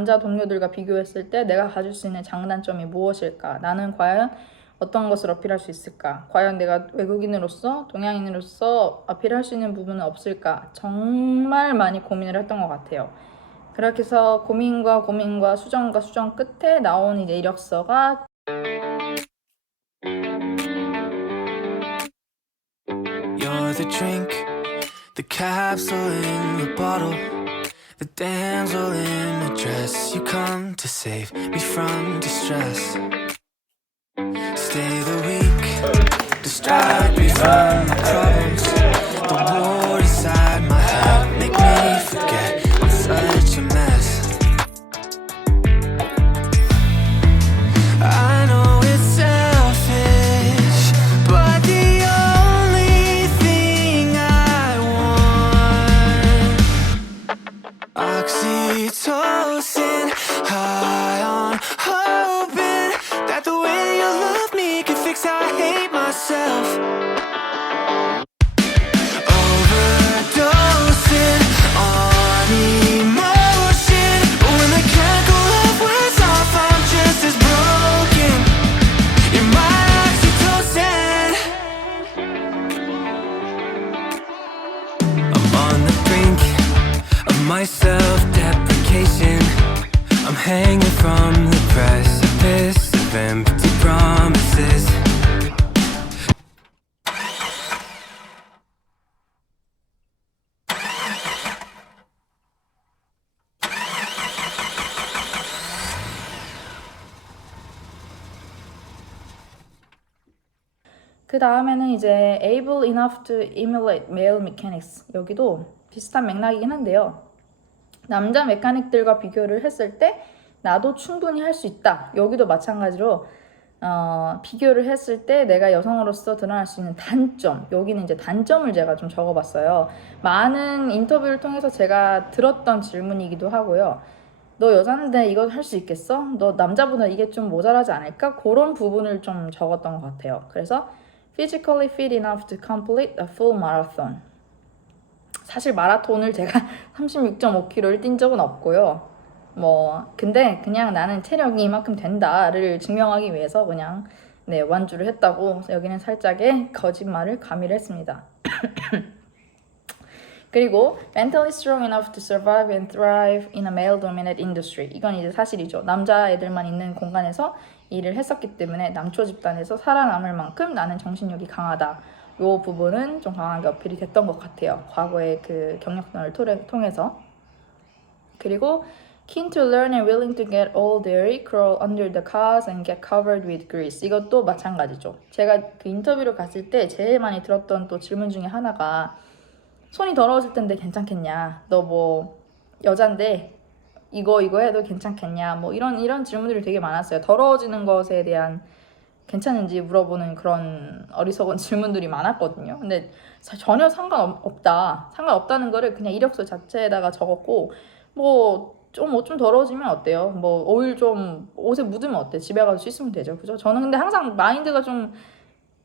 남자 동료들과 비교했을 때 내가 가질 수 있는 장단점이 무엇일까? 나는 과연 어떤 것을 어필할 수 있을까? 과연 내가 외국인으로서, 동양인으로서 어필할 수 있는 부분은 없을까? 정말 많이 고민을 했던 것 같아요. 그렇게 해서 고민과 수정과 수정 끝에 나온 이제 이력서가 You're the drink, the capsule in the bottle, the damsel in a dress. You come to save me from distress. Stay the week, distract me from my problems. The war inside my head make me forget I'm such a mess. I know it's selfish, but the only thing I want, oxytocin, high on hoping that the way you love me can fix how I hate myself. Overdosing on emotion, but when the chemical love wears off, I'm just as broken. You're my oxytocin. I'm on the brink of my self-deprecation. I'm hanging from the precipice of empty promises. 그 다음에는 이제 able enough to emulate male mechanics. 여기도 비슷한 맥락이긴 한데요. 남자 메카닉들과 비교를 했을 때 나도 충분히 할 수 있다. 여기도 마찬가지로 비교를 했을 때 내가 여성으로서 드러날 수 있는 단점, 여기는 이제 단점을 제가 좀 적어봤어요. 많은 인터뷰를 통해서 제가 들었던 질문이기도 하고요. 너 여자인데 이거 할 수 있겠어? 너 남자보다 이게 좀 모자라지 않을까? 그런 부분을 좀 적었던 것 같아요. 그래서 physically fit enough to complete a full marathon. 사실 마라톤을 제가 36.5km를 뛴 적은 없고요. 근데 그냥 나는 체력이 이만큼 된다를 증명하기 위해서 그냥 완주를 했다고 여기는 살짝의 거짓말을 가미를 했습니다. 그리고 mentally strong enough to survive and thrive in a male-dominated industry. 이건 이제 사실이죠. 남자애들만 있는 공간에서 일을 했었기 때문에 남초 집단에서 살아남을 만큼 나는 정신력이 강하다. 이 부분은 좀 강하게 어필이 됐던 것 같아요. 과거의 그 경력들을 통해서. 그리고 keen to learn and willing to get all dirty, crawl under the cars and get covered with grease. 이것도 마찬가지죠. 제가 그 인터뷰를 갔을 때 제일 많이 들었던 또 질문 중에 하나가 손이 더러워질 텐데 괜찮겠냐? 너 여잔데 이거 해도 괜찮겠냐? 이런 질문들이 되게 많았어요. 더러워지는 것에 대한 괜찮은지 물어보는 그런 어리석은 질문들이 많았거든요. 근데 전혀 상관없다는 거를 그냥 이력서 자체에다가 적었고 좀 더러워지면 어때요? 오일 좀 옷에 묻으면 어때? 집에 가서 씻으면 되죠. 그죠? 저는 근데 항상 마인드가 좀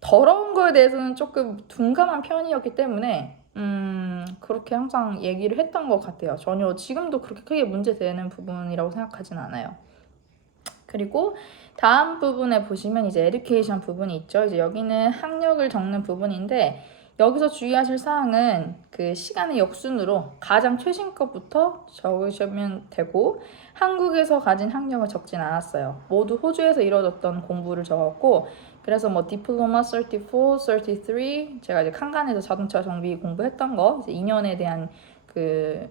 더러운 거에 대해서는 조금 둔감한 편이었기 때문에 그렇게 항상 얘기를 했던 것 같아요. 전혀 지금도 그렇게 크게 문제되는 부분이라고 생각하진 않아요. 그리고 다음 부분에 보시면 이제 에듀케이션 부분이 있죠. 이제 여기는 학력을 적는 부분인데 여기서 주의하실 사항은 그 시간의 역순으로 가장 최신 것부터 적으시면 되고 한국에서 가진 학력을 적진 않았어요. 모두 호주에서 이루어졌던 공부를 적었고 그래서 디플로마 34, 33 제가 이제 칸간에서 자동차 정비 공부했던 거 이제 2년에 대한 그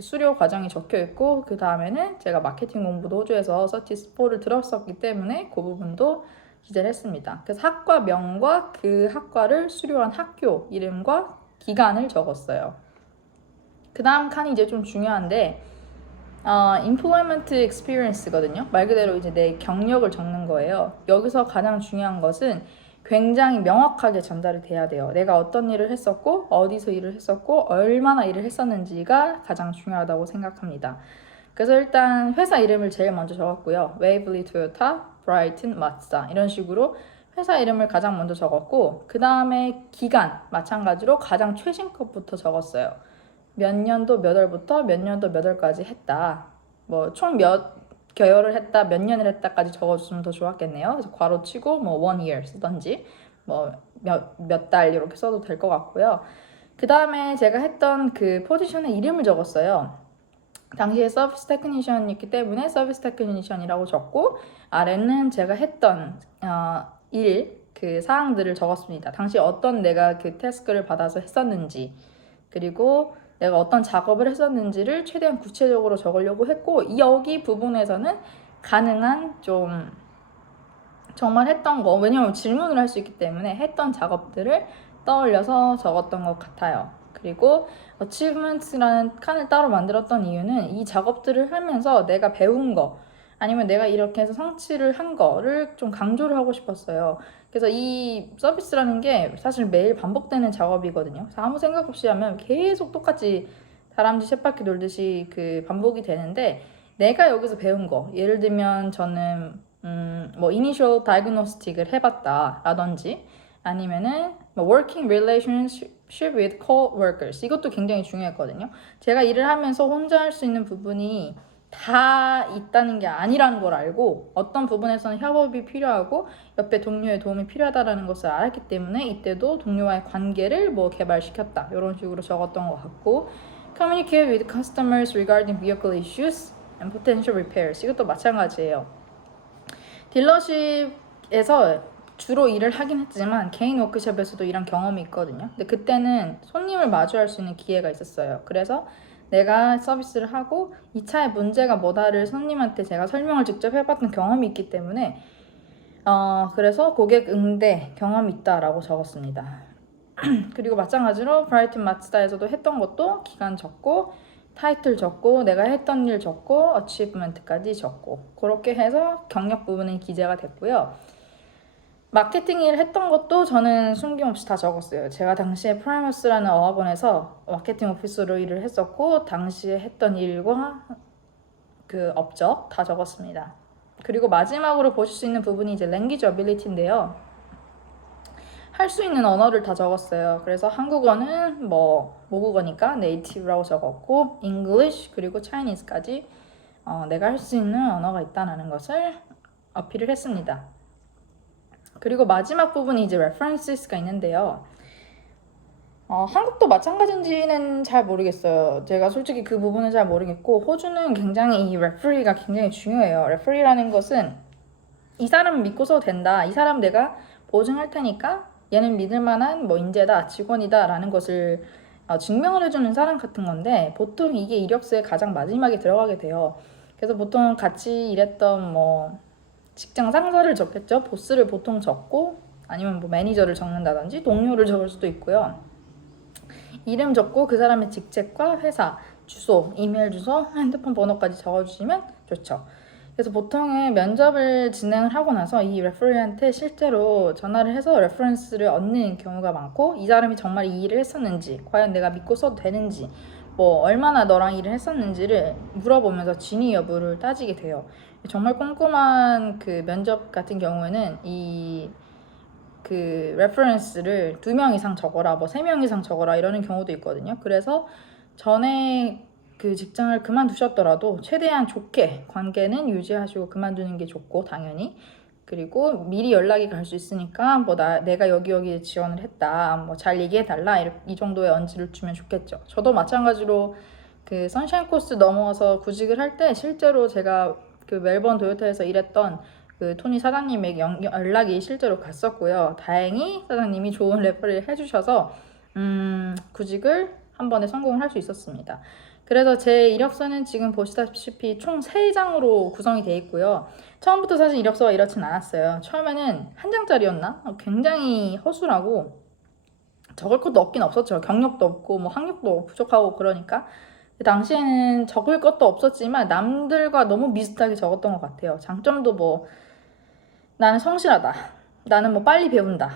수료 과정이 적혀 있고 그 다음에는 제가 마케팅 공부도 호주에서 34를 들었었기 때문에 그 부분도 기재를 했습니다. 그래서 학과명과 그 학과를 수료한 학교 이름과 기간을 적었어요. 그 다음 칸이 이제 좀 중요한데 employment experience거든요. 말 그대로 이제 내 경력을 적는 거예요. 여기서 가장 중요한 것은 굉장히 명확하게 전달이 돼야 돼요. 내가 어떤 일을 했었고 어디서 일을 했었고 얼마나 일을 했었는지가 가장 중요하다고 생각합니다. 그래서 일단 회사 이름을 제일 먼저 적었고요. 웨이블리 토요타, 브라이튼, 마츠다 이런 식으로 회사 이름을 가장 먼저 적었고 그 다음에 기간 마찬가지로 가장 최신 것부터 적었어요. 몇 년도 몇 월부터 몇 년도 몇 월까지 했다. 뭐 총 몇 개월을 했다, 몇 년을 했다까지 적어줬으면 더 좋았겠네요. 그래서 괄호 치고 뭐 1 year 쓰던지 뭐 몇 달 이렇게 써도 될 것 같고요. 그 다음에 제가 했던 그 포지션의 이름을 적었어요. 당시에 서비스 테크니션이었기 때문에 서비스 테크니션이라고 적고 아래는 제가 했던 그 사항들을 적었습니다. 당시 어떤 내가 그 태스크를 받아서 했었는지 그리고 내가 어떤 작업을 했었는지를 최대한 구체적으로 적으려고 했고 여기 부분에서는 가능한 좀 정말 했던 거 왜냐면 질문을 할 수 있기 때문에 했던 작업들을 떠올려서 적었던 것 같아요. 그리고 achievements라는 칸을 따로 만들었던 이유는 이 작업들을 하면서 내가 배운 거 아니면 내가 이렇게 해서 성취를 한 거를 좀 강조를 하고 싶었어요. 그래서 이 서비스라는 게 사실 매일 반복되는 작업이거든요. 그래서 아무 생각 없이 하면 계속 똑같이 다람쥐 쳇바퀴 돌듯이 그 반복이 되는데 내가 여기서 배운 거 예를 들면 저는 뭐 initial diagnostic을 해봤다 라든지 아니면은 뭐 working relationship with co-workers 이것도 굉장히 중요했거든요. 제가 일을 하면서 혼자 할 수 있는 부분이 다 있다는 게 아니라는 걸 알고 어떤 부분에서는 협업이 필요하고 옆에 동료의 도움이 필요하다는 것을 알았기 때문에 이때도 동료와의 관계를 뭐 개발시켰다 이런 식으로 적었던 것 같고 communicate with customers regarding vehicle issues and potential repairs 이것도 마찬가지예요. 딜러십에서 주로 일을 하긴 했지만 개인 워크숍에서도 일한 경험이 있거든요. 근데 그때는 손님을 마주할 수 있는 기회가 있었어요. 그래서 내가 서비스를 하고 이 차의 문제가 뭐다를 손님한테 제가 설명을 직접 해봤던 경험이 있기 때문에 그래서 고객 응대 경험이 있다라고 적었습니다. 그리고 마찬가지로 브라이튼 마츠다에서도 했던 것도 기간 적고 타이틀 적고 내가 했던 일 적고 어치브먼트까지 적고 그렇게 해서 경력 부분은 기재가 됐고요. 마케팅 일 했던 것도 저는 숨김없이 다 적었어요. 제가 당시에 프라이머스라는 어학원에서 마케팅 오피서로 일을 했었고 당시에 했던 일과 그 업적 다 적었습니다. 그리고 마지막으로 보실 수 있는 부분이 이제 랭귀지 어빌리티인데요. 할 수 있는 언어를 다 적었어요. 그래서 한국어는 뭐 모국어니까 네이티브라고 적었고 English 그리고 Chinese까지 내가 할 수 있는 언어가 있다는 것을 어필을 했습니다. 그리고 마지막 부분이 이제 references가 있는데요. 한국도 마찬가지인지는 잘 모르겠어요. 제가 솔직히 그 부분은 잘 모르겠고 호주는 굉장히 이 referee가 굉장히 중요해요. referee라는 것은 이 사람 믿고서 된다. 이 사람 내가 보증할 테니까 얘는 믿을 만한 뭐 인재다, 직원이다 라는 것을 증명을 해주는 사람 같은 건데 보통 이게 이력서에 가장 마지막에 들어가게 돼요. 그래서 보통 같이 일했던 뭐 직장 상사를 적겠죠. 보스를 보통 적고 아니면 뭐 매니저를 적는다든지 동료를 적을 수도 있고요. 이름 적고 그 사람의 직책과 회사, 주소, 이메일 주소, 핸드폰 번호까지 적어주시면 좋죠. 그래서 보통은 면접을 진행을 하고 나서 이 레퍼리한테 실제로 전화를 해서 레퍼런스를 얻는 경우가 많고 이 사람이 정말 이 일을 했었는지 과연 내가 믿고 써도 되는지 뭐 얼마나 너랑 일을 했었는지를 물어보면서 진위 여부를 따지게 돼요. 정말 꼼꼼한 그 면접 같은 경우에는 이 그 레퍼런스를 2명 이상 적어라 뭐 3명 이상 적어라 이러는 경우도 있거든요. 그래서 전에 그 직장을 그만두셨더라도 최대한 좋게 관계는 유지하시고 그만두는 게 좋고 당연히 그리고 미리 연락이 갈 수 있으니까 뭐 내가 여기 지원을 했다 뭐 잘 얘기해 달라 이 정도의 언지를 주면 좋겠죠. 저도 마찬가지로 그 선샤인 코스 넘어서 구직을 할 때 실제로 제가 그 멜번 도요타에서 일했던 그 토니 사장님에게 연락이 실제로 갔었고요. 다행히 사장님이 좋은 레퍼를 해주셔서 구직을 한 번에 성공을 할 수 있었습니다. 그래서 제 이력서는 지금 보시다시피 총 3장으로 구성이 되어 있고요. 처음부터 사실 이력서가 이렇진 않았어요. 처음에는 한 장짜리였나? 굉장히 허술하고 적을 것도 없긴 없었죠. 경력도 없고 뭐 학력도 부족하고 그러니까 당시에는 적을 것도 없었지만 남들과 너무 비슷하게 적었던 것 같아요. 장점도 뭐 나는 성실하다. 나는 뭐 빨리 배운다.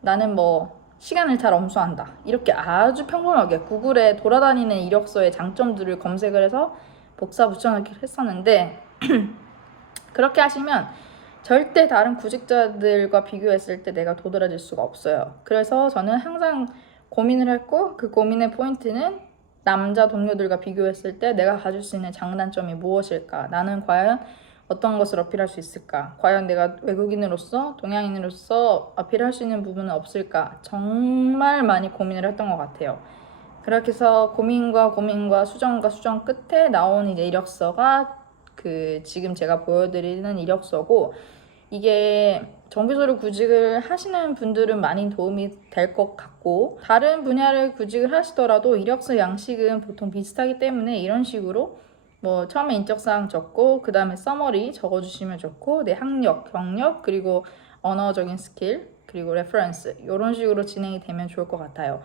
나는 뭐 시간을 잘 엄수한다. 이렇게 아주 평범하게 구글에 돌아다니는 이력서의 장점들을 검색을 해서 복사 붙여넣기를 했었는데 그렇게 하시면 절대 다른 구직자들과 비교했을 때 내가 도드라질 수가 없어요. 그래서 저는 항상 고민을 했고 그 고민의 포인트는 남자 동료들과 비교했을 때 내가 가질 수 있는 장단점이 무엇일까? 나는 과연 어떤 것을 어필할 수 있을까? 과연 내가 외국인으로서, 동양인으로서 어필할 수 있는 부분은 없을까? 정말 많이 고민을 했던 것 같아요. 그렇게 해서 고민과 수정과 수정 끝에 나온 이제 이력서가 지금 제가 보여드리는 이력서고, 이게 정비소를 구직을 하시는 분들은 많이 도움이 될 것 같고, 다른 분야를 구직을 하시더라도 이력서 양식은 보통 비슷하기 때문에 이런 식으로 뭐 처음에 인적사항 적고 그 다음에 서머리 적어주시면 좋고, 내 학력, 경력, 그리고 언어적인 스킬, 그리고 레퍼런스 이런 식으로 진행이 되면 좋을 것 같아요.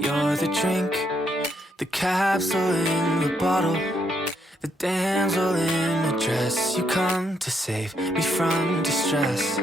You're the drink, the capsule in the bottle, the damsel in the dress. You come to save me from distress.